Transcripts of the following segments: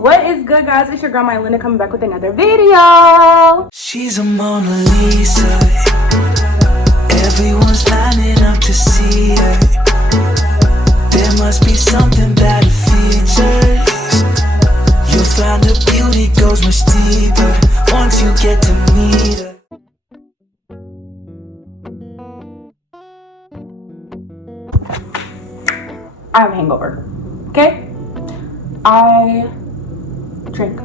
What is good, guys? It's your girl Mylena coming back with another video. She's a Mona Lisa. Everyone's lining up to see her. There must be something about her features. You'll find her beauty goes much deeper once you get to meet her. I have a hangover. Okay? I drank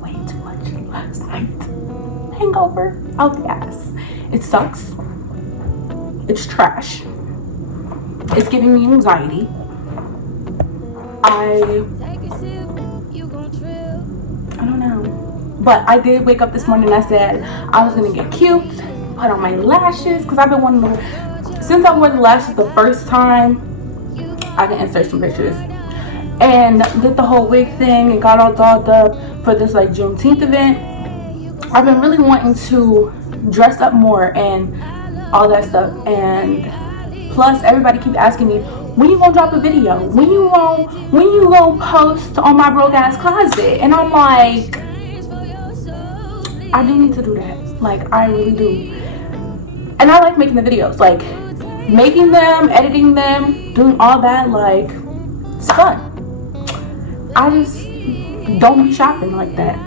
way too much last night. Hangover out the ass. It sucks. It's trash. It's giving me anxiety. I don't know. But I did wake up this morning and I said I was gonna get cute, put on my lashes, because I've been wanting to, since I wore the lashes the first time. I can insert some pictures. And did the whole wig thing and got all dolled up for this like Juneteenth event. I've been really wanting to dress up more and all that stuff. And plus everybody keep asking me, when you gonna drop a video? When you gonna post on my broke ass closet? And I'm like, I do need to do that. Like, I really do. And I like making the videos. Like, making them, editing them, doing all that, like, it's fun. I just don't be shopping like that,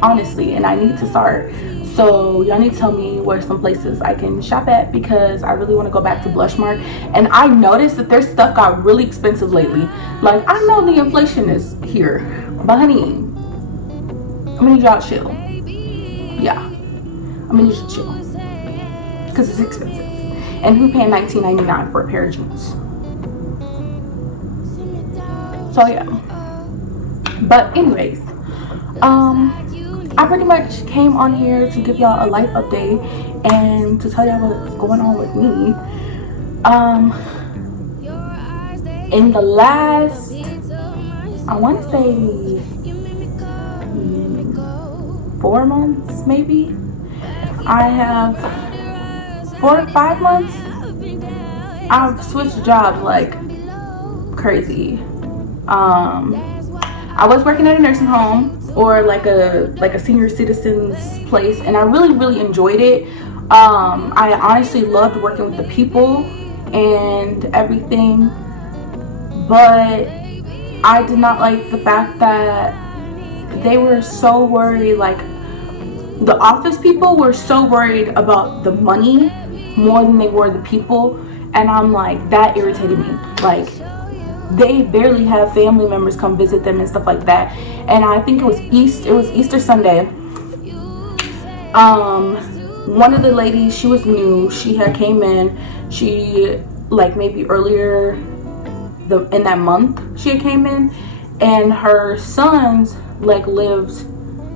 honestly, and I need to start. So y'all need to tell me where some places I can shop at, because I really want to go back to Blushmark. And I noticed that their stuff got really expensive lately. Like, I know the inflation is here, but honey, I'm gonna need y'all to chill. Yeah, I'm gonna need you to chill, because it's expensive. And who paying $19.99 for a pair of jeans? So yeah. But anyways, I pretty much came on here to give y'all a life update and to tell y'all what's going on with me. In the last, I want to say 4 months, maybe. I have 4 to 5 months. I've switched jobs like crazy. I was working at a nursing home or like a senior citizens place, and I really enjoyed it. I honestly loved working with the people and everything, but I did not like the fact that they were so worried, like the office people were so worried about the money more than they were the people. And I'm like, that irritated me. Like, they barely have family members come visit them and stuff like that. And I think it was Easter Sunday. One of the ladies, she was new. She had came in. She, like, maybe earlier in that month she had came in, and her sons like lived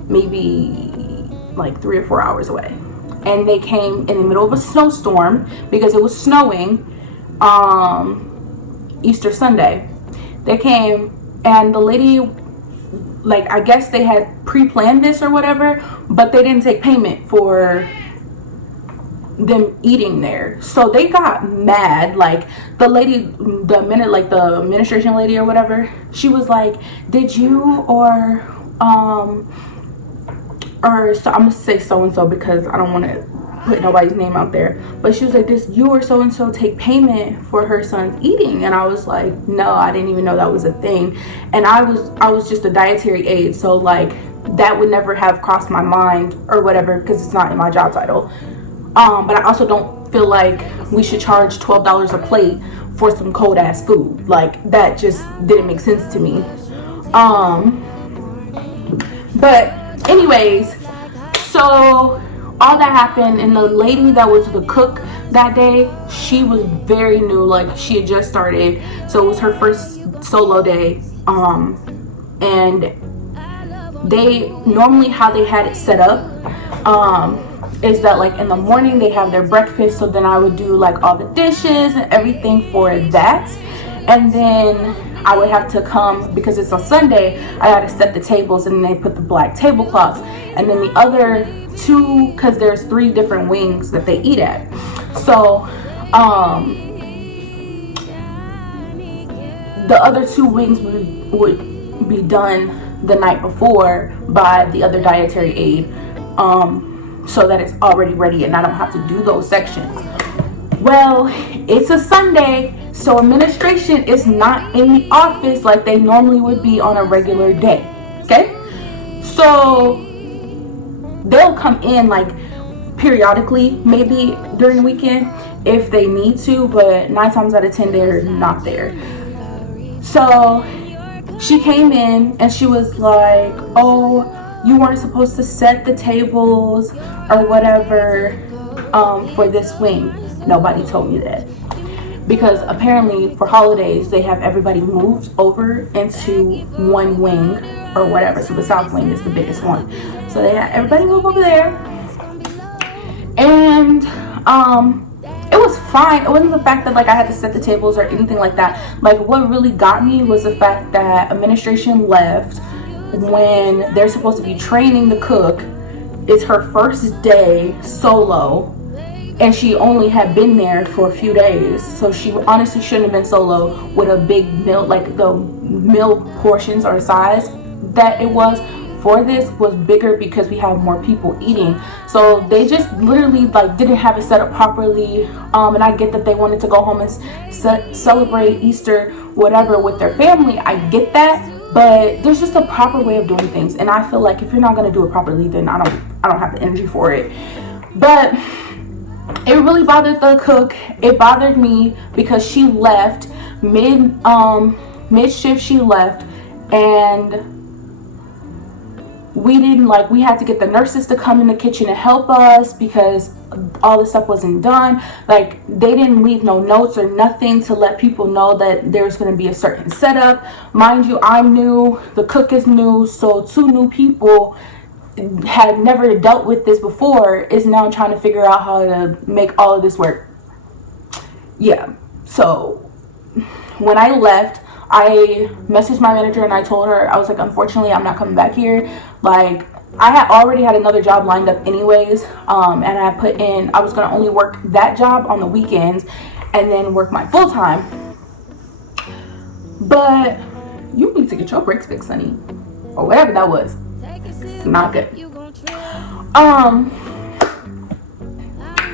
maybe like 3 or 4 hours away. And they came in the middle of a snowstorm because it was snowing Easter Sunday. They came, and the lady, like, I guess they had pre-planned this or whatever, but they didn't take payment for them eating there. So they got mad. Like, the lady, the administration lady or whatever, she was like, did you or so I'm gonna say so and so because I don't want to put nobody's name out there, but she was like, this you or so and so take payment for her son's eating? And I was like, no, I didn't even know that was a thing. And I was just a dietary aide, so like that would never have crossed my mind or whatever, because it's not in my job title. But I also don't feel like we should charge $12 a plate for some cold ass food. Like, that just didn't make sense to me. But anyways, so all that happened, and the lady that was the cook that day, she was very new. Like, she had just started, so it was her first solo day. And they normally, how they had it set up is that, like, in the morning they have their breakfast, so then I would do like all the dishes and everything for that, and then I would have to come, because it's a Sunday, I had to set the tables, and they put the black tablecloths, and then the other two, because there's 3 different wings that they eat at, so the other 2 wings would be done the night before by the other dietary aide, so that it's already ready and I don't have to do those sections. Well, it's a Sunday, so administration is not in the office like they normally would be on a regular day. Okay, so they'll come in like periodically, maybe during the weekend if they need to, but 9 times out of 10 they're not there. So she came in and she was like, oh, you weren't supposed to set the tables or whatever for this wing. Nobody told me that, because apparently for holidays they have everybody moved over into one wing or whatever. So the south wing is the biggest one, so they had everybody move over there. And it was fine. It wasn't the fact that like I had to set the tables or anything like that. Like what really got me was the fact that administration left when they're supposed to be training the cook. It's her first day solo, and she only had been there for a few days, so she honestly shouldn't have been solo with a big meal. Like the meal portions or size that it was for this was bigger because we have more people eating. So they just literally like didn't have it set up properly. And I get that they wanted to go home and celebrate Easter whatever with their family. I get that, but there's just a proper way of doing things, and I feel like if you're not going to do it properly, then I don't have the energy for it. But it really bothered the cook. It bothered me because she left mid shift. She left, and we had to get the nurses to come in the kitchen and help us because all the stuff wasn't done. Like they didn't leave no notes or nothing to let people know that there's going to be a certain setup. Mind you, I'm new, the cook is new, so 2 new people had never dealt with this before is now trying to figure out how to make all of this work. Yeah, so when I left, I messaged my manager and I told her, I was like, unfortunately, I'm not coming back here. Like, I had already had another job lined up anyways, and I put in, I was going to only work that job on the weekends and then work my full-time. But you need to get your breaks fixed, honey, or whatever that was. It's not good.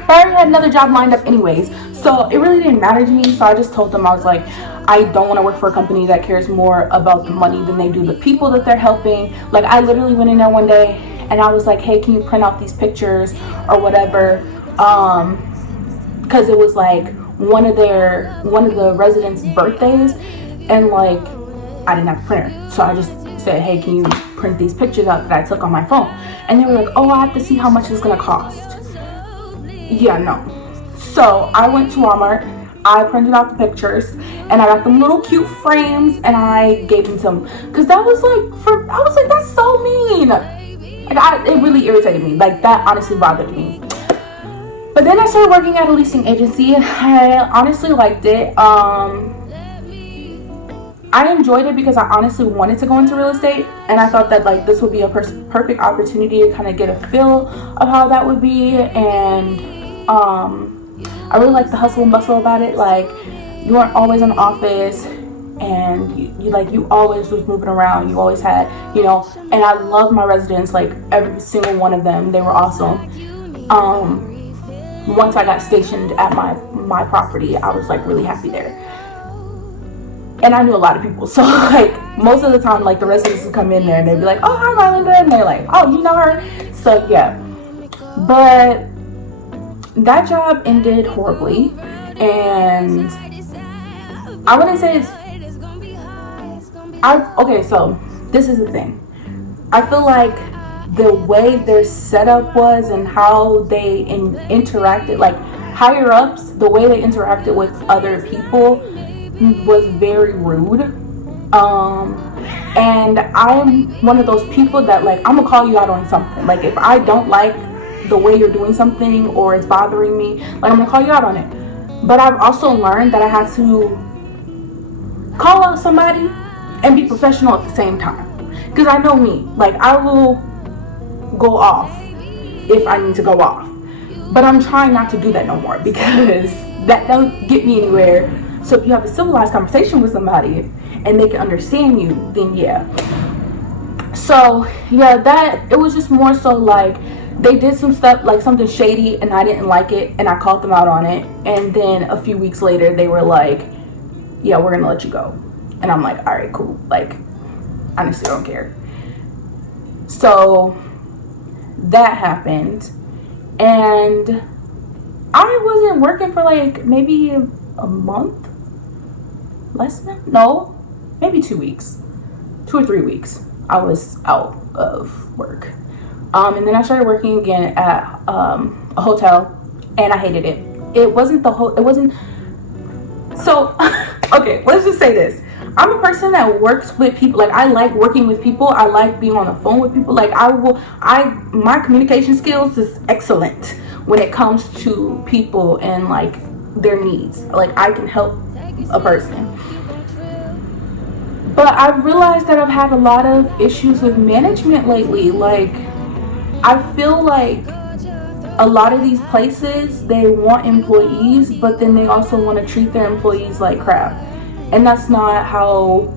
But I already had another job lined up anyways, so it really didn't matter to me. So I just told them, I was like, I don't want to work for a company that cares more about the money than they do the people that they're helping. Like I literally went in there one day and I was like, hey, can you print out these pictures or whatever, because it was like one of the residents' birthdays, and like I didn't have a printer, so I just said, hey, can you print these pictures out that I took on my phone? And they were like, oh, I have to see how much it's gonna cost. Yeah, no. So I went to Walmart, I printed out the pictures, and I got them little cute frames, and I gave them to them, because that was like, I was like, that's so mean. Like, it really irritated me. Like, that honestly bothered me. But then I started working at a leasing agency, and I honestly liked it. I enjoyed it because I honestly wanted to go into real estate, and I thought that like this would be a perfect opportunity to kind of get a feel of how that would be. And I really like the hustle and bustle about it. Like, you weren't always in the office, and you always was moving around. You always had, and I love my residents, like every single one of them. They were awesome. Once I got stationed at my property, I was like really happy there. And I knew a lot of people, so like most of the time, like the residents would come in there and they'd be like, oh, hi Rylinda, and they're like, oh, you know her. So yeah, but that job ended horribly, and I wouldn't say okay, so this is the thing. I feel like the way their setup was and how they interacted, like higher ups, the way they interacted with other people was very rude. And I'm one of those people that like, I'm gonna call you out on something. Like if I don't like the way you're doing something or it's bothering me, like I'm gonna call you out on it. But I've also learned that I have to call out somebody and be professional at the same time, because I know me, like I will go off if I need to go off, but I'm trying not to do that no more, because that doesn't get me anywhere. So if you have a civilized conversation with somebody and they can understand you, then yeah. So yeah, that it was just more so like they did some stuff, like something shady, and I didn't like it, and I called them out on it. And then a few weeks later they were like, yeah, we're gonna let you go. And I'm like, all right, cool. Like, honestly, I don't care. So that happened, and I wasn't working for like maybe a month, maybe 2 weeks, 2 or 3 weeks. I was out of work, and then I started working again at a hotel, and I hated it. It wasn't so. Okay, let's just say this. I'm a person that works with people. Like, I like working with people. I like being on the phone with people. Like, my communication skills is excellent when it comes to people and like their needs. Like, I can help a person. But I've realized that I've had a lot of issues with management lately. Like, I feel like a lot of these places, they want employees, but then they also want to treat their employees like crap. And that's not how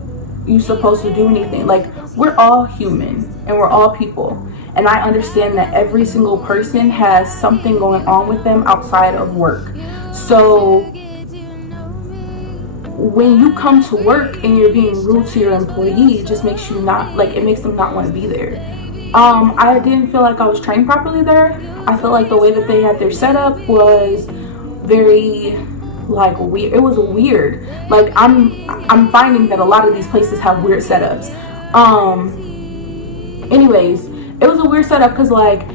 you're supposed to do anything. Like, we're all human and we're all people. And I understand that every single person has something going on with them outside of work. So when you come to work and you're being rude to your employee, it just makes you it makes them not want to be there. I didn't feel like I was trained properly there. I felt like the way that they had their setup was very like weird. It was weird. Like, I'm finding that a lot of these places have weird setups. Anyways, it was a weird setup because like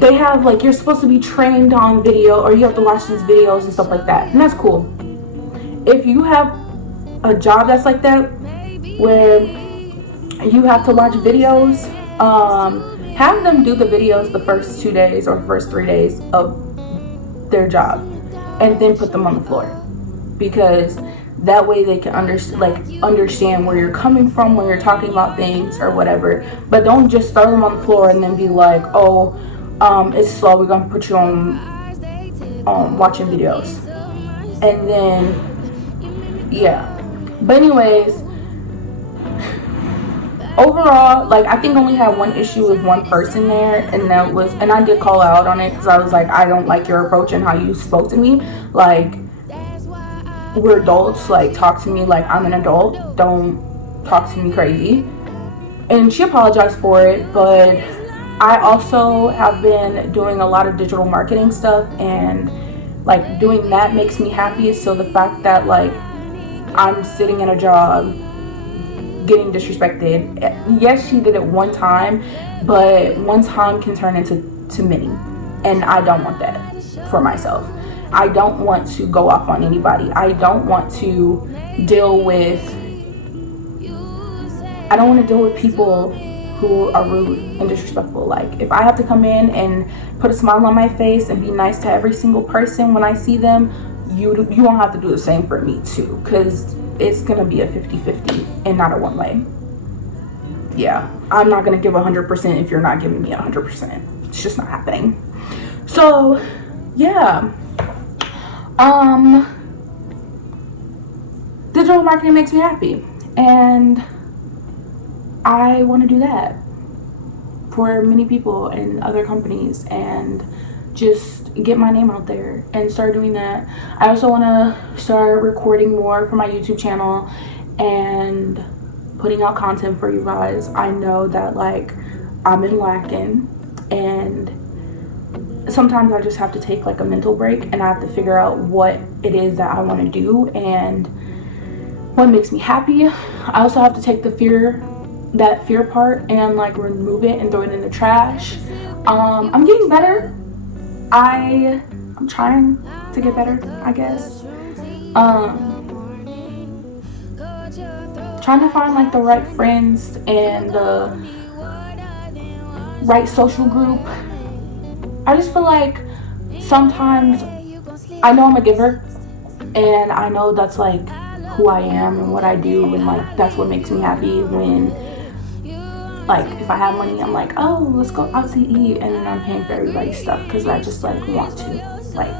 they have like, you're supposed to be trained on video, or you have to watch these videos and stuff like that, and that's cool. If you have a job that's like that, where you have to watch videos, have them do the videos the first 2 days or first 3 days of their job, and then put them on the floor, because that way they can understand where you're coming from when you're talking about things or whatever. But don't just throw them on the floor and then be like, oh, it's slow, we're gonna put you on watching videos. And then yeah, but anyways, overall, like, I think I only had one issue with one person there, and I did call out on it because I was like, I don't like your approach and how you spoke to me. Like, we're adults, like, talk to me like I'm an adult, don't talk to me crazy. And she apologized for it. But I also have been doing a lot of digital marketing stuff, and like, doing that makes me happy. So the fact that like I'm sitting in a job getting disrespected, yes, she did it one time, but one time can turn into many, and I don't want that for myself. I don't want to go off on anybody. I don't want to deal with people who are rude and disrespectful. Like, if I have to come in and put a smile on my face and be nice to every single person when I see them, you won't have to do the same for me too, because it's gonna be a 50-50 and not a one way. Yeah, I'm not gonna give 100% if you're not giving me 100%. It's just not happening. So yeah, digital marketing makes me happy, and I want to do that for many people and other companies, and just get my name out there and start doing that. I also want to start recording more for my YouTube channel and putting out content for you guys. I know that like I've been lacking, and sometimes I just have to take like a mental break, and I have to figure out what it is that I want to do and what makes me happy. I also have to take that fear part and like remove it and throw it in the trash. I'm getting better. I'm trying to get better, I guess. Trying to find like the right friends and the right social group. I just feel like sometimes I know I'm a giver, and I know that's like who I am and what I do, and like that's what makes me happy. When like if I have money, I'm like, oh, let's go out to eat, and then I'm paying for everybody's stuff because I just like want to. Like,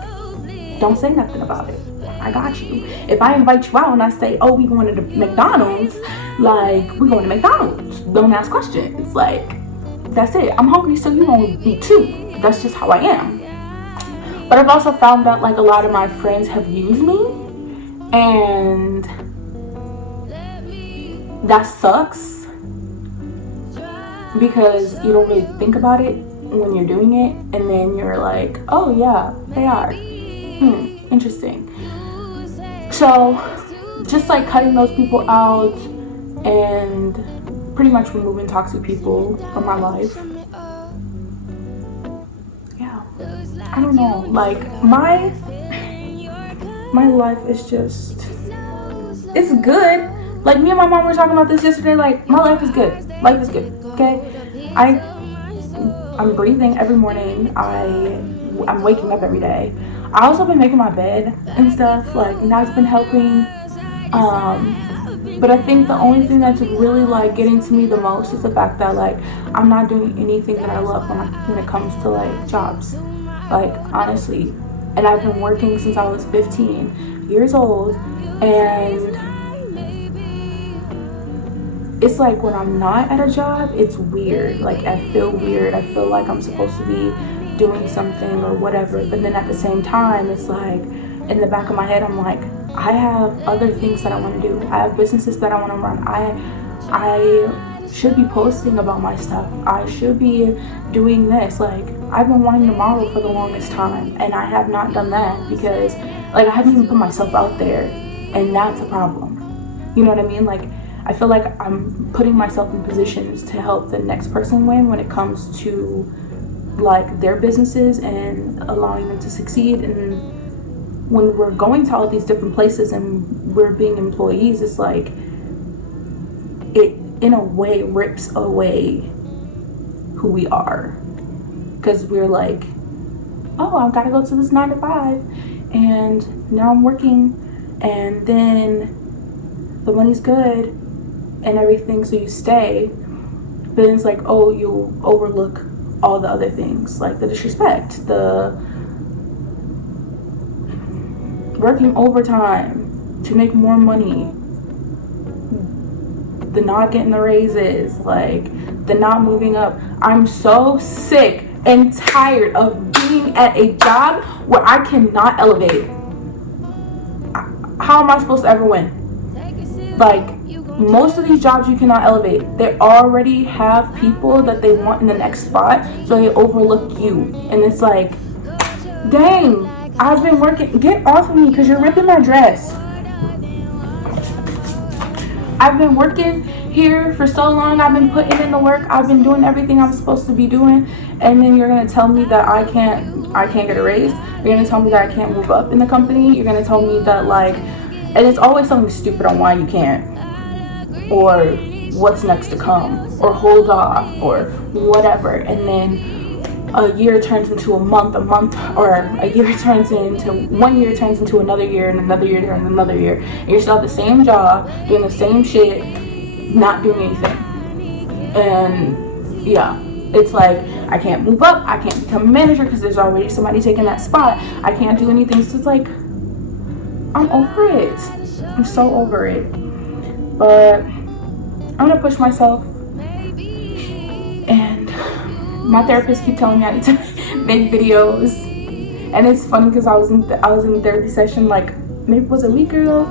don't say nothing about it. I got you. If I invite you out and I say, oh, we going to the McDonald's, Like, we're going to McDonald's. Don't ask questions. Like, that's it. I'm hungry, so you gonna eat too. That's just how I am. But I've also found that like a lot of my friends have used me, and that sucks because you don't really think about it when you're doing it, and then you're like, oh yeah, they are. Interesting. So just like cutting those people out and pretty much removing toxic people from my life. Yeah, I don't know, like my life is just, it's good. Like, me and my mom were talking about this yesterday. Like, my life is good. Life is good. Okay, I'm breathing every morning. I'm waking up every day. I also been making my bed and stuff. Like, and that's been helping. But I think the only thing that's really like getting to me the most is the fact that like I'm not doing anything that I love when it comes to like jobs. Like, honestly. And I've been working since I was 15 years old, and it's like when I'm not at a job, it's weird. Like, I feel weird. I feel like I'm supposed to be doing something or whatever. But then at the same time, it's like in the back of my head, I'm like, I have other things that I want to do. I have businesses that I want to run. I should be posting about my stuff. I should be doing this. Like, I've been wanting to model for the longest time, and I have not done that because like I haven't even put myself out there, and that's a problem. You know what I mean? Like, I feel like I'm putting myself in positions to help the next person win when it comes to like their businesses and allowing them to succeed. And when we're going to all these different places and we're being employees, it's like it in a way rips away who we are, because we're like, oh, I've got to go to this 9 to 5 and now I'm working, and then the money's good and everything, so you stay. But then it's like, oh, you overlook all the other things, like the disrespect, the working overtime to make more money, the not getting the raises, like the not moving up. I'm so sick and tired of being at a job where I cannot elevate. How am I supposed to ever win? Like, most of these jobs you cannot elevate. They already have people that they want in the next spot, so they overlook you. And it's like, dang, I've been working. Get off of me because you're ripping my dress. I've been working here for so long. I've been putting in the work. I've been doing everything I'm supposed to be doing, and then you're gonna tell me that I can't get a raise. You're gonna tell me that I can't move up in the company. You're gonna tell me that, like, and it's always something stupid on why you can't, or what's next to come, or hold off, or whatever. And then a year turns into a month, or a year turns into 1 year, turns into another year, and another year turns into another year, and you're still at the same job, doing the same shit, not doing anything. And yeah, it's like, I can't move up, I can't become a manager because there's already somebody taking that spot, I can't do anything. So it's like, I'm over it. I'm so over it. But I'm gonna push myself, and my therapist keep telling me I need to make videos. And it's funny because I was in therapy session, like, maybe it was a week ago,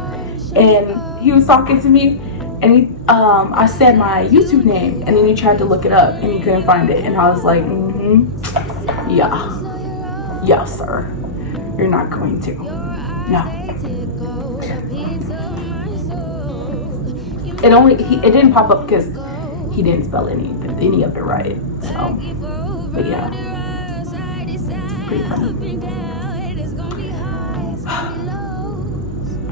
and he was talking to me, and I said my YouTube name, and then he tried to look it up and he couldn't find it, and I was like, yeah sir, you're not going to, no. It didn't pop up because he didn't spell any of it right. So, but yeah, pretty funny.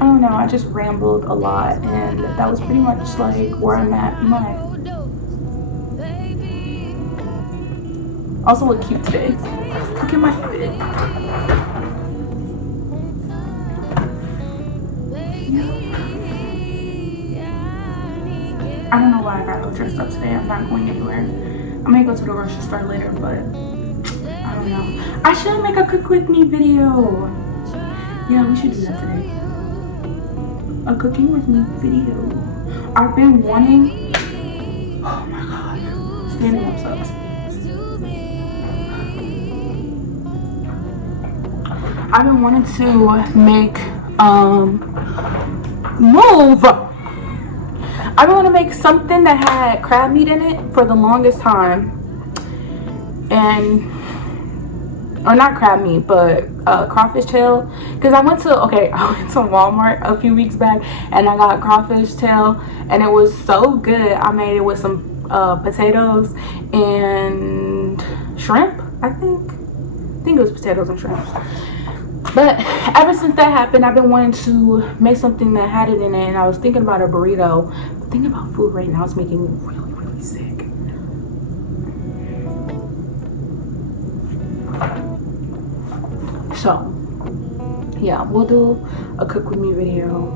I don't know, I just rambled a lot, and that was pretty much like where I'm at in life. Also look cute today. Look at my fit. I don't know why I got all dressed up today. I'm not going anywhere. I may go to the grocery store later, but I don't know. I should make a cook with me video. Yeah, we should do that today. A cooking with me video. I've been wanting, oh my god, standing up sucks. I've been wanting to make I've been wanting to make something that had crab meat in it for the longest time, and or not crab meat, but crawfish tail. Because I went to Walmart a few weeks back and I got crawfish tail, and it was so good. I made it with some potatoes and shrimp. I think it was potatoes and shrimp. But ever since that happened, I've been wanting to make something that had it in it, and I was thinking about a burrito. But thinking about food right now is making me really, really sick. So yeah, we'll do a cook with me video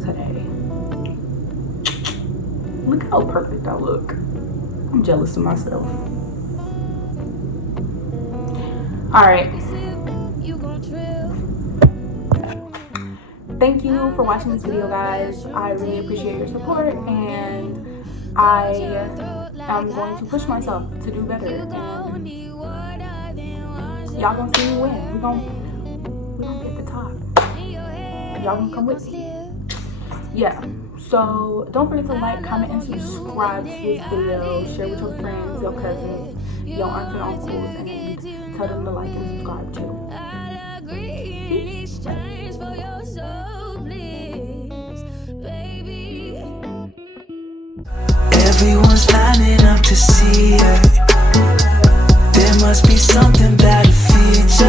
today. Look how perfect I look. I'm jealous of myself. All right, thank you for watching this video, guys. I really appreciate your support, and I am going to push myself to do better, and y'all gonna see me win. We gonna get the top. Y'all gonna come with me. Yeah, so don't forget to like, comment, and subscribe to this video. Share with your friends, your cousins, your aunts and uncles, and tell them to like and subscribe too. Peace. Everyone's lining up to see her. There must be something about her features.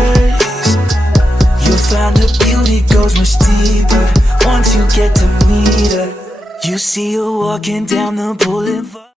You'll find her beauty goes much deeper once you get to meet her. You see her walking down the boulevard.